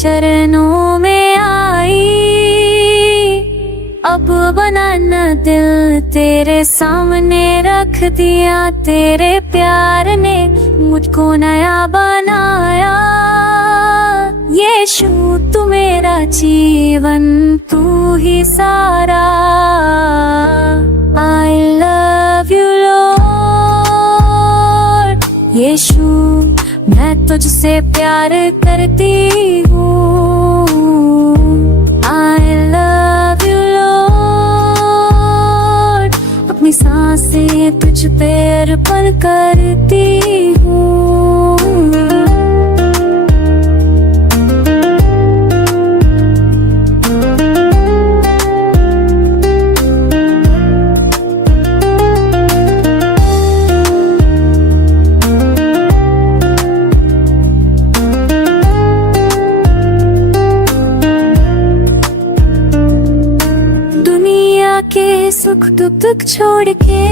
चरणों में आई। अब बनाना दिल तेरे सामने रख दिया, तेरे प्यार ने मुझको नया बनाया। यीशु तू मेरा जीवन, तू ही सारा। I love you Lord। यीशु मैं तुझसे प्यार करती हूँ। I love you Lord। अपनी सांसें तुझ पे अर्पण करती हूँ। सुख दुख छोड़ के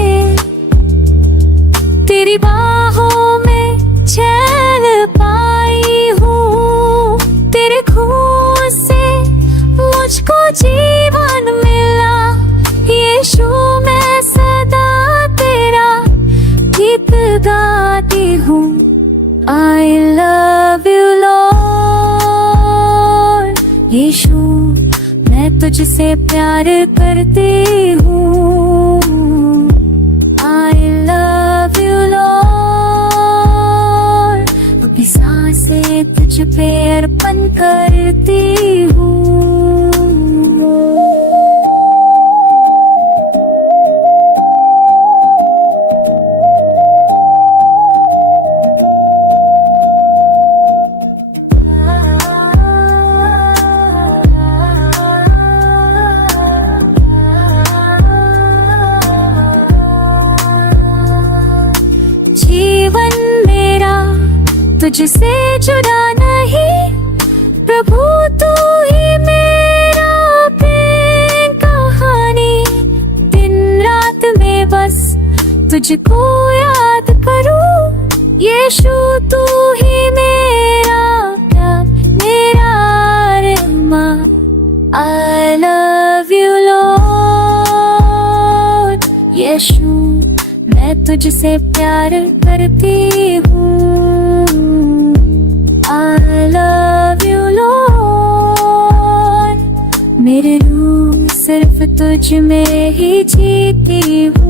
तेरी बाहों में चैन पाई हूँ। तेरे खून से मुझको जीवन मिला। यीशु मैं सदा तेरा गीत गाती हूँ। I love you Lord। यीशु मैं तुझसे प्यार करती हूँ। I love you Lord। अपनी सांसें तुझ पे अर्पण करती हूँ। जीवन मेरा तुझसे जुड़ा नहीं, प्रभु तू ही मेरा प्रेम कहानी। दिन रात में बस तुझको याद करूं। यीशु तू ही मेरा प्यार, मेरा अरमान। I love you Lord। यीशु मैं तुझसे प्यार करती हूँ। I love you Lord। मेरी रूह सिर्फ तुझ में ही जीती हूँ।